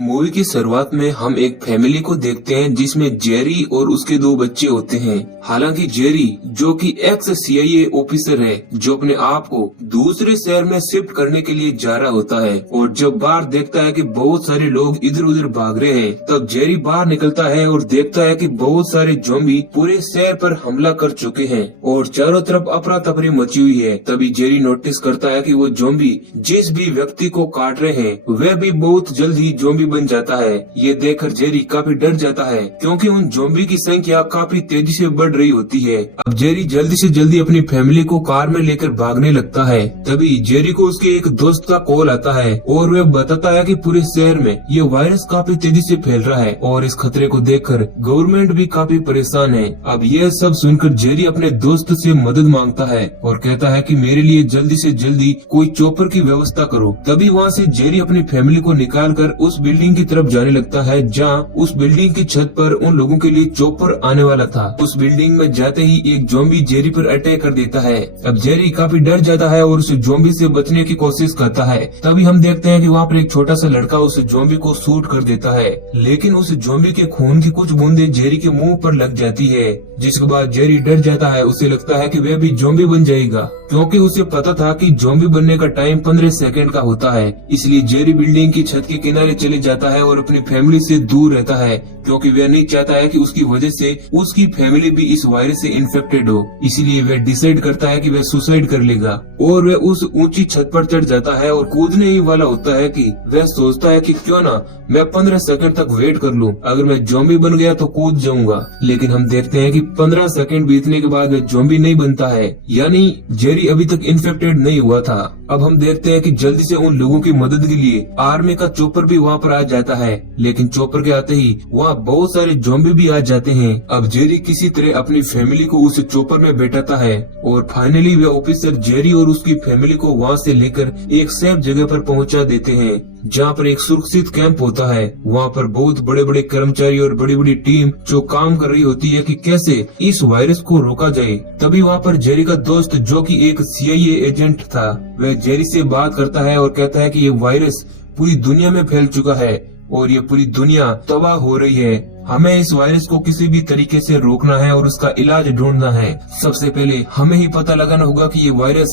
Movie की शुरुआत में हम एक फैमिली को देखते हैं जिसमें जेरी और उसके दो बच्चे होते हैं। हालांकि जेरी जो कि एक्स CIA ऑफिसर है, जो अपने आप को दूसरे शहर में शिफ्ट करने के लिए जा रहा होता है और जब बाहर देखता है कि बहुत सारे लोग इधर उधर भाग रहे हैं, तब जेरी बाहर निकलता है और देखता है कि बहुत सारे ज़ॉम्बी पूरे शहर पर हमला कर चुके हैं और चारों तरफ अफरा तफरी मची हुई है। तभी जेरी नोटिस करता है कि वो ज़ॉम्बी जिस भी व्यक्ति को काट रहे हैं वह भी बहुत जल्द ही ज़ॉम्बी बन जाता है। ये देखकर जेरी काफी डर जाता है क्योंकि उन ज़ॉम्बी की संख्या काफी तेजी से बढ़ रही होती है। अब जेरी जल्दी से जल्दी अपनी फैमिली को कार में लेकर भागने लगता है। तभी जेरी को उसके एक दोस्त का कॉल आता है और वह बताता है कि पूरे शहर में ये वायरस काफी तेजी से फैल रहा है और इस खतरे को देखकर गवर्नमेंट भी काफी परेशान है। अब यह सब सुनकर जेरी अपने दोस्त से मदद मांगता है और कहता है कि मेरे लिए जल्दी से जल्दी कोई चॉपर की व्यवस्था करो। तभी वहाँ से जेरी अपनी फैमिली को निकाल कर उस बिल्डिंग की तरफ जाने लगता है जहाँ उस बिल्डिंग की छत पर उन लोगों के लिए चॉपर आने वाला था। उस बिल्डिंग में जाते ही एक ज़ॉम्बी जेरी पर अटैक कर देता है। अब जेरी काफी डर जाता है और उस ज़ॉम्बी से बचने की कोशिश करता है। तभी हम देखते हैं कि वहाँ पर एक छोटा सा लड़का उस ज़ॉम्बी को शूट कर देता है, लेकिन उस ज़ॉम्बी के खून की कुछ बूंदे जेरी के मुंह पर लग जाती है, जिसके बाद जेरी डर जाता है। उसे लगता है कि वह भी ज़ॉम्बी बन जाएगा क्योंकि उसे पता था कि ज़ॉम्बी बनने का टाइम 15 सेकंड का होता है। इसलिए जेरी बिल्डिंग की छत के किनारे चले जाता है और अपनी फैमिली से दूर रहता है क्योंकि वह नहीं चाहता है कि उसकी वजह से उसकी फैमिली भी इस वायरस से इन्फेक्टेड हो। इसीलिए वह डिसाइड करता है कि वह सुसाइड कर लेगा और वह उस ऊंची छत पर चढ़ जाता है और कूदने ही वाला होता है कि वह सोचता है कि क्यों ना मैं 15 सेकंड तक वेट कर लूं, अगर मैं ज़ॉम्बी बन गया तो कूद जाऊंगा। लेकिन हम देखते हैं कि 15 सेकंड बीतने के बाद वह ज़ॉम्बी नहीं बनता है, यानी जेरी अभी तक इन्फेक्टेड नहीं हुआ था। अब हम देखते हैं कि जल्दी से उन लोगों की मदद के लिए आर्मी का चॉपर भी वहाँ पर आ जाता है, लेकिन चॉपर के आते ही वहाँ बहुत सारे ज़ॉम्बी भी आ जाते हैं। अब जेरी किसी तरह अपनी फैमिली को उस चॉपर में बैठाता है और फाइनली वे ऑफिसर जेरी और उसकी फैमिली को वहाँ से लेकर एक सेफ जगह पर पहुँचा देते हैं जहाँ पर एक सुरक्षित कैंप होता है। वहाँ पर बहुत बड़े बड़े कर्मचारी और बड़ी बड़ी टीम जो काम कर रही होती है कि कैसे इस वायरस को रोका जाए। तभी वहाँ पर जेरी का दोस्त जो कि एक CIA एजेंट था, वह जेरी से बात करता है और कहता है कि ये वायरस पूरी दुनिया में फैल चुका है और ये पूरी दुनिया तबाह हो रही है। हमें इस वायरस को किसी भी तरीके से रोकना है और उसका इलाज ढूंढना है। सबसे पहले हमें ही पता लगाना होगा कि ये वायरस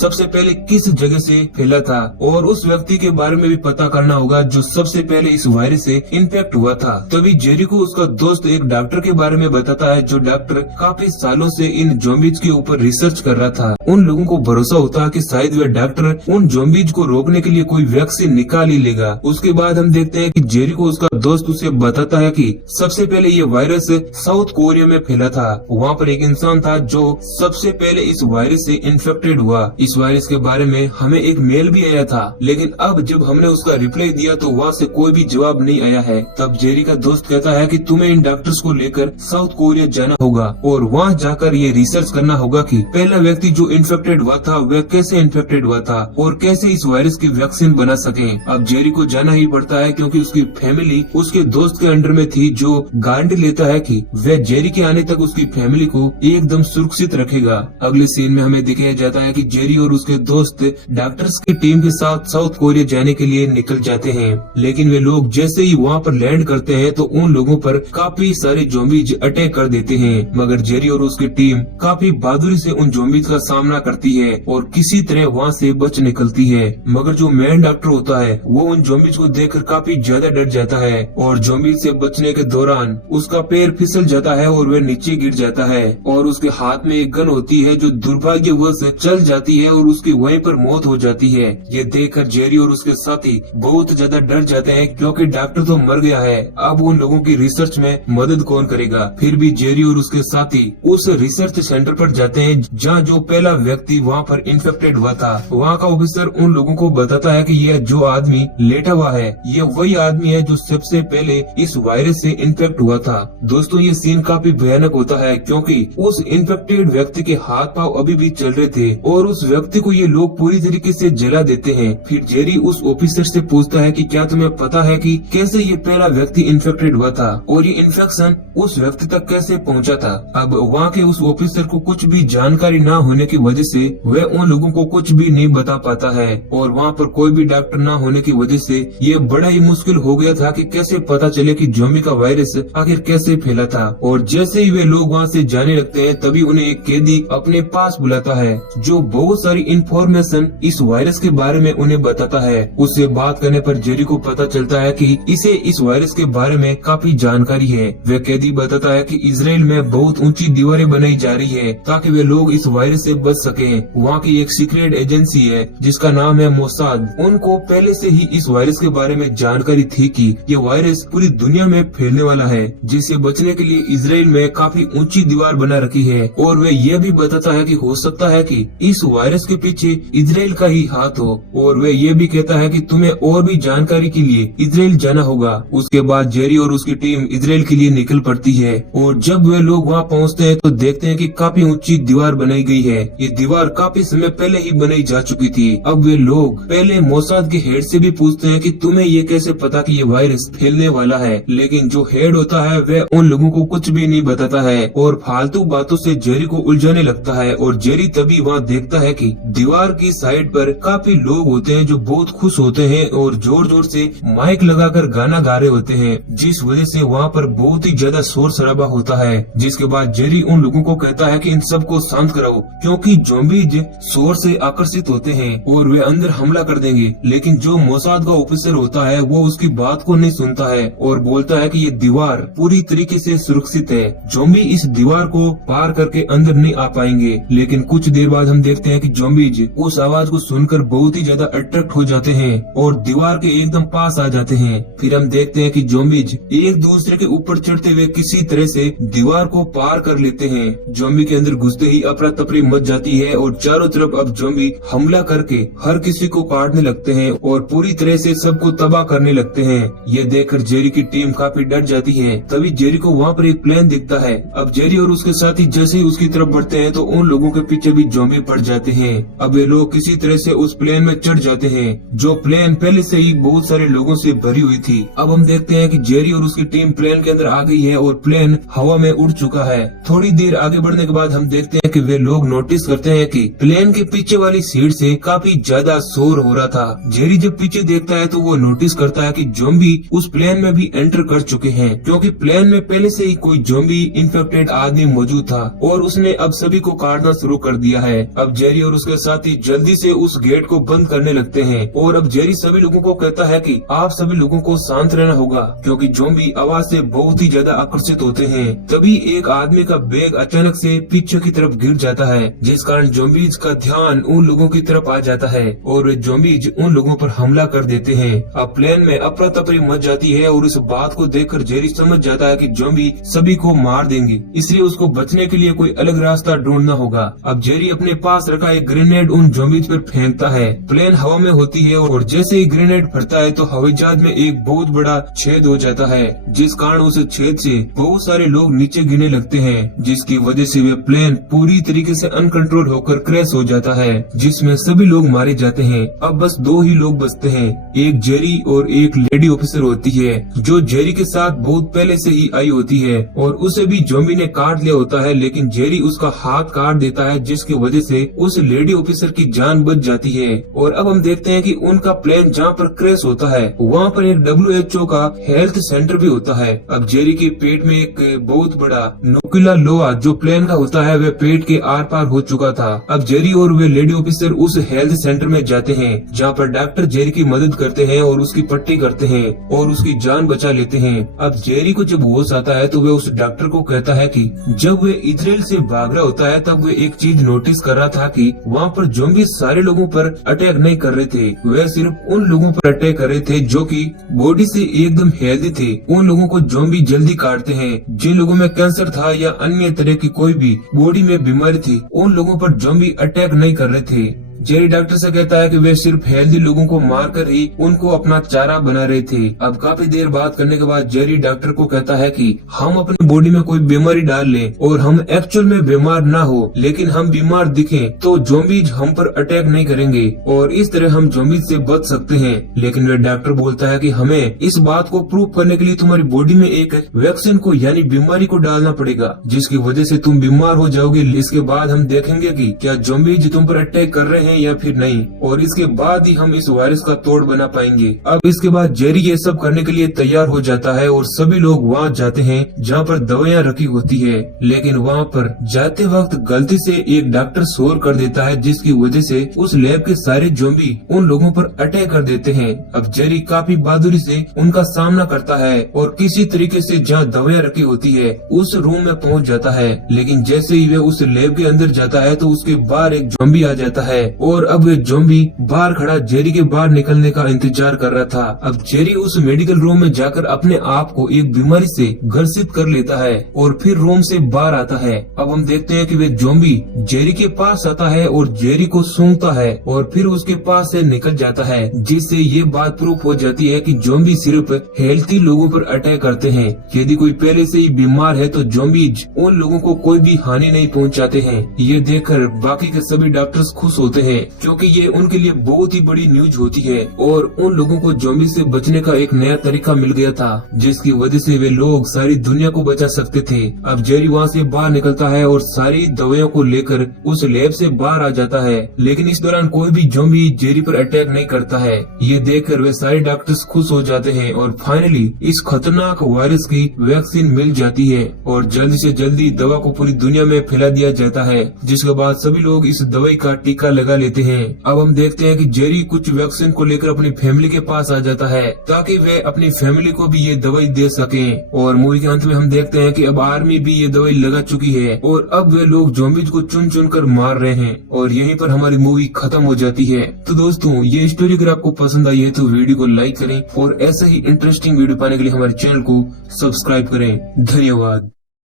सबसे पहले किस जगह से फैला था और उस व्यक्ति के बारे में भी पता करना होगा जो सबसे पहले इस वायरस से इन्फेक्ट हुआ था। तभी जेरी को उसका दोस्त एक डॉक्टर के बारे में बताता है, जो डॉक्टर काफी सालों से इन ज़ॉम्बीज के ऊपर रिसर्च कर रहा था। उन लोगों को भरोसा होता है कि शायद वह डॉक्टर उन ज़ॉम्बीज को रोकने के लिए कोई वैक्सीन निकाल ही लेगा। उसके बाद हम देखते हैं कि जेरी को उसका दोस्त उसे बताता है कि सबसे पहले ये वायरस साउथ कोरिया में फैला था। वहाँ पर एक इंसान था जो सबसे पहले इस वायरस से इन्फेक्टेड हुआ। इस वायरस के बारे में हमें एक मेल भी आया था, लेकिन अब जब हमने उसका रिप्लाई दिया तो वहाँ से कोई भी जवाब नहीं आया है। तब जेरी का दोस्त कहता है कि तुम्हें इन डॉक्टर्स को लेकर साउथ कोरिया जाना होगा और वहाँ जाकर ये रिसर्च करना होगा कि पहला व्यक्ति जो इन्फेक्टेड हुआ था वह कैसे इन्फेक्टेड हुआ था और कैसे इस वायरस की वैक्सीन बना सके। अब जेरी को जाना ही पड़ता है क्योंकि उसकी फैमिली उसके दोस्त के अंडर में थी, जो गारंटी लेता है कि वह जेरी के आने तक उसकी फैमिली को एकदम सुरक्षित रखेगा। अगले सीन में हमें दिखाया जाता है कि जेरी और उसके दोस्त डॉक्टर्स की टीम के साथ साउथ कोरिया जाने के लिए निकल जाते हैं, लेकिन वे लोग जैसे ही वहाँ पर लैंड करते हैं तो उन लोगों पर काफी सारे ज़ॉम्बीज अटैक कर देते हैं। मगर जेरी और उसकी टीम काफी बहादुरी से उन ज़ॉम्बीज का सामना करती है और किसी तरह वहाँ से बच निकलती है। मगर जो मेन डॉक्टर होता है वो उन ज़ॉम्बीज को देखकर काफी ज्यादा डर जाता है और ज़ॉम्बीज से बचने के दौरान उसका पैर फिसल जाता है और वह नीचे गिर जाता है और उसके हाथ में एक गन होती है जो दुर्भाग्यवश चल जाती है और उसकी वहीं पर मौत हो जाती है। ये देखकर जेरी और उसके साथी बहुत ज्यादा डर जाते हैं क्योंकि डॉक्टर तो मर गया है, अब उन लोगों की रिसर्च में मदद कौन करेगा। फिर भी जेरी और उसके साथी उस रिसर्च सेंटर पर जाते हैं जहाँ जो पहला व्यक्ति वहाँ पर इन्फेक्टेड हुआ था। वहाँ का ऑफिसर उन लोगों को बताता है कि यह जो आदमी लेटा हुआ है ये वही आदमी है जो सबसे पहले इस वायरस से इन्फेक्ट हुआ था। दोस्तों ये सीन काफी भयानक होता है क्योंकि उस इन्फेक्टेड व्यक्ति के हाथ पांव अभी भी चल रहे थे और उस व्यक्ति को ये लोग पूरी तरीके से जला देते हैं। फिर जेरी उस ऑफिसर से पूछता है कि क्या तुम्हें पता है कि कैसे ये पहला व्यक्ति इन्फेक्टेड हुआ था और ये इन्फेक्शन उस व्यक्ति तक कैसे पहुंचा था। अब वहाँ के उस ऑफिसर को कुछ भी जानकारी न होने की वजह से वह उन लोगों को कुछ भी नहीं बता पाता है और वहाँ पर कोई भी डॉक्टर न होने की वजह से ये बड़ा ही मुश्किल हो गया था कि कैसे पता चले कि ज़ॉम्बी का वायरस आखिर कैसे फैला था। और जैसे ही वे लोग वहाँ से जाने लगते हैं तभी उन्हें एक कैदी अपने पास बुलाता है जो बहुत सारी इंफॉर्मेशन इस वायरस के बारे में उन्हें बताता है। उससे बात करने पर जेरी को पता चलता है कि इसे इस वायरस के बारे में काफी जानकारी है। वह कैदी बताता है कि इजराइल में बहुत ऊंची दीवारें बनाई जा रही है ताकि वे लोग इस वायरस से बच सकें। वहाँ की एक सीक्रेट एजेंसी है जिसका नाम है मोसाद। उनको पहले से ही इस वायरस के बारे में जानकारी थी कि ये वायरस पूरी दुनिया में फैलने वाला है, जिससे बचने के लिए इजराइल में काफी ऊंची दीवार बना रखी है। और वह यह भी बताता है कि हो सकता है कि इस वायरस के पीछे इजराइल का ही हाथ हो। और वह यह भी कहता है कि तुम्हें और भी जानकारी के लिए इजराइल जाना होगा। उसके बाद जेरी और उसकी टीम इजराइल के लिए निकल पड़ती है और जब वे लोग वहाँ पहुँचते हैं तो देखते हैं कि काफी ऊंची दीवार बनाई गई है। ये दीवार काफी समय पहले ही बनाई जा चुकी थी। अब वे लोग पहले मोसाद के हेड से भी पूछते हैं कि तुम्हें ये कैसे पता कि ये वायरस फैलने वाला है, लेकिन जो हेड होता है वह उन लोगों को कुछ भी नहीं बताता है और फालतू बातों से जेरी को उलझाने लगता है। और जेरी तभी वहाँ देखता है कि दीवार की साइड पर काफी लोग होते हैं जो बहुत खुश होते हैं और जोर जोर से माइक लगाकर गाना गा रहे होते हैं, जिस वजह से वहाँ पर बहुत ही ज्यादा शोर शराबा होता है। जिसके बाद जेरी उन लोगों को कहता है कि इन सबको शांत कराओ क्योंकि ज़ॉम्बीज शोर से आकर्षित होते हैं और वे अंदर हमला कर देंगे। लेकिन जो मोसाद का ऑफिसर होता है वो उसकी बात को नहीं सुनता है और बोलता है कि ये दीवार पूरी तरीके से सुरक्षित है, ज़ॉम्बी इस दीवार को पार करके अंदर नहीं आ पाएंगे। लेकिन कुछ देर बाद हम देखते हैं कि ज़ॉम्बीज उस आवाज को सुनकर बहुत ही ज्यादा अट्रैक्ट हो जाते हैं और दीवार के एकदम पास आ जाते हैं। फिर हम देखते हैं कि ज़ॉम्बीज एक दूसरे के ऊपर चढ़ते हुए किसी तरह से दीवार को पार कर लेते हैं। ज़ॉम्बी के अंदर घुसते ही अफरा तफरी मच जाती है और चारों तरफ अब ज़ॉम्बी हमला करके हर किसी को काटने लगते हैं और पूरी तरह से सबको तबाह करने लगते हैं। ये देखकर जेरी की टीम काफी डर जाती है। तभी जेरी को वहाँ पर एक प्लेन दिखता है। अब जेरी और उसके साथी जैसे ही उसकी तरफ बढ़ते हैं तो उन लोगों के पीछे भी ज़ॉम्बी पड़ जाते हैं। अब ये लोग किसी तरह से उस प्लेन में चढ़ जाते हैं जो प्लेन पहले से ही बहुत सारे लोगों से भरी हुई थी। अब हम देखते हैं कि जेरी और उसकी टीम प्लेन के अंदर आ गई है और प्लेन हवा में उड़ चुका है। थोड़ी देर आगे बढ़ने के बाद हम देखते हैं कि वे लोग नोटिस करते हैं कि प्लेन के पीछे वाली सीट से काफी ज्यादा शोर हो रहा था। जेरी जब पीछे देखता है तो वो नोटिस करता है कि ज़ॉम्बी उस प्लेन में भी एंटर कर चुके हैं क्योंकि प्लेन में पहले से ही कोई ज़ॉम्बी इन्फेक्टेड आदमी मौजूद था और उसने अब सभी को काटना शुरू कर दिया है। अब जेरी और उसके साथी जल्दी से उस गेट को बंद करने लगते हैं और अब जेरी सभी लोगों को कहता है कि आप सभी लोगों को शांत रहना होगा क्योंकि ज़ॉम्बी आवाज से बहुत ही ज्यादा आकर्षित होते हैं। तभी एक आदमी का बैग अचानक से पीछे की तरफ गिर जाता है जिस कारण ज़ॉम्बीज का ध्यान उन लोगों की तरफ आ जाता है और वे ज़ॉम्बीज उन लोगों पर हमला कर देते हैं। अब प्लेन में अफरा तफरी मच जाती है और इस बात को देखकर जेरी समझ जाता है कि ज़ॉम्बी सभी को मार देंगे, इसलिए उसको बचने के लिए कोई अलग रास्ता ढूंढना होगा। अब जेरी अपने पास रखा एक ग्रेनेड उन ज़ॉम्बीज पर फेंकता है। प्लेन हवा में होती है और जैसे ही ग्रेनेड फटता है तो हवाई जहाज में एक बहुत बड़ा छेद हो जाता है जिस कारण उस छेद से बहुत सारे लोग नीचे गिरने लगते हैं जिसकी वजह से वे प्लेन पूरी तरीके से अनकंट्रोल होकर क्रैश हो जाता है जिसमें सभी लोग मारे जाते हैं। अब बस दो ही लोग बचते हैं, एक जेरी और एक लेडी ऑफिसर होती है जो जेरी के साथ बहुत पहले से ही आई होती है और उसे भी ज़ॉम्बी ने काट लिया होता है लेकिन जेरी उसका हाथ काट देता है जिसकी वजह से उस लेडी ऑफिसर की जान बच जाती है। और अब हम देखते हैं कि उनका प्लेन जहाँ पर क्रैश होता है वहाँ पर एक WHO का हेल्थ सेंटर भी होता है। अब जेरी के पेट में एक बहुत बड़ा नुकीला लोहा जो प्लेन का होता है वह पेट के आर पार हो चुका था। अब जेरी और वे लेडी ऑफिसर उस हेल्थ सेंटर में जाते हैं जहाँ पर डॉक्टर जेरी की मदद करते हैं और उसकी पट्टी करते हैं और उसकी जान बचा लेते हैं। अब जेरी को जब होश आता है तो वह उस डॉक्टर को कहता है कि जब वे इजराइल से भाग रहा होता है तब वे एक चीज नोटिस कर रहा था कि वहाँ पर ज़ॉम्बी सारे लोगों पर अटैक नहीं कर रहे थे, वह सिर्फ उन लोगों पर अटैक कर रहे थे जो कि बॉडी से एकदम हेल्दी थे। उन लोगों को ज़ॉम्बी जल्दी काटते हैं। जिन लोगों में कैंसर था या अन्य तरह की कोई भी बॉडी में बीमारी थी उन लोगों पर ज़ॉम्बी अटैक नहीं कर रहे थे। जेरी डॉक्टर से कहता है कि वे सिर्फ हेल्दी लोगों को मारकर ही उनको अपना चारा बना रहे थे। अब काफी देर बात करने के बाद जेरी डॉक्टर को कहता है कि हम अपनी बॉडी में कोई बीमारी डाल लें और हम एक्चुअल में बीमार ना हो, लेकिन हम बीमार दिखें तो ज़ॉम्बीज हम पर अटैक नहीं करेंगे और इस तरह हम ज़ॉम्बीज से बच सकते हैं। लेकिन वे डॉक्टर बोलता है कि हमें इस बात को प्रूव करने के लिए तुम्हारी बॉडी में एक वैक्सीन को यानी बीमारी को डालना पड़ेगा, जिसकी वजह से तुम बीमार हो जाओगे। इसके बाद हम देखेंगे कि क्या ज़ॉम्बीज तुम पर अटैक कर रहे हैं या फिर नहीं, और इसके बाद ही हम इस वायरस का तोड़ बना पाएंगे। अब इसके बाद जेरी ये सब करने के लिए तैयार हो जाता है और सभी लोग वहाँ जाते हैं जहाँ पर दवाइयाँ रखी होती है। लेकिन वहाँ पर जाते वक्त गलती से एक डॉक्टर शोर कर देता है, जिसकी वजह से उस लैब के सारे ज़ॉम्बी उन लोगों पर अटैक कर देते हैं। अब जेरी काफी बहादुरी से उनका सामना करता है और किसी तरीके से जहाँ दवाइयाँ रखी होती है उस रूम में पहुँच जाता है। लेकिन जैसे ही वे उस लैब के अंदर जाता है तो उसके बाहर एक ज़ॉम्बी आ जाता है और अब वे ज़ॉम्बी बाहर खड़ा जेरी के बाहर निकलने का इंतजार कर रहा था। अब जेरी उस मेडिकल रूम में जाकर अपने आप को एक बीमारी से ग्रसित कर लेता है और फिर रूम से बाहर आता है। अब हम देखते हैं कि वे ज़ॉम्बी जेरी के पास आता है और जेरी को सूंघता है और फिर उसके पास से निकल जाता है, जिससे ये बात प्रूफ हो जाती है कि ज़ॉम्बी सिर्फ हेल्थी लोगों पर अटैक करते हैं। यदि कोई पहले से ही बीमार है तो ज़ॉम्बीज उन लोगों को कोई भी हानि नहीं पहुंचाते हैं। ये देखकर बाकी के सभी डॉक्टर्स खुश होते हैं, क्योंकि ये उनके लिए बहुत ही बड़ी न्यूज होती है और उन लोगों को ज़ॉम्बी से बचने का एक नया तरीका मिल गया था, जिसकी वजह से वे लोग सारी दुनिया को बचा सकते थे। अब जेरी वहाँ से बाहर निकलता है और सारी दवाइयों को लेकर उस लैब से बाहर आ जाता है, लेकिन इस दौरान कोई भी ज़ॉम्बी जेरी पर अटैक नहीं करता है। ये देखकर वे सारे डॉक्टर्स खुश हो जाते हैं और फाइनली इस खतरनाक वायरस की वैक्सीन मिल जाती है और जल्दी से जल्दी दवा को पूरी दुनिया में फैला दिया जाता है, जिसके बाद सभी लोग इस दवाई का टीका लगा लेते हैं। अब हम देखते हैं कि जेरी कुछ वैक्सीन को लेकर अपनी फैमिली के पास आ जाता है ताकि वे अपनी फैमिली को भी ये दवाई दे सकें। और मूवी के अंत में हम देखते हैं कि अब आर्मी भी ये दवाई लगा चुकी है और अब वे लोग ज़ॉम्बीज को चुन चुन कर मार रहे हैं और यहीं पर हमारी मूवी खत्म हो जाती है। तो दोस्तों, ये स्टोरी अगर आपको पसंद आई है तो वीडियो को लाइक करें और ऐसे ही इंटरेस्टिंग वीडियो पाने के लिए हमारे चैनल को सब्सक्राइब करें। धन्यवाद।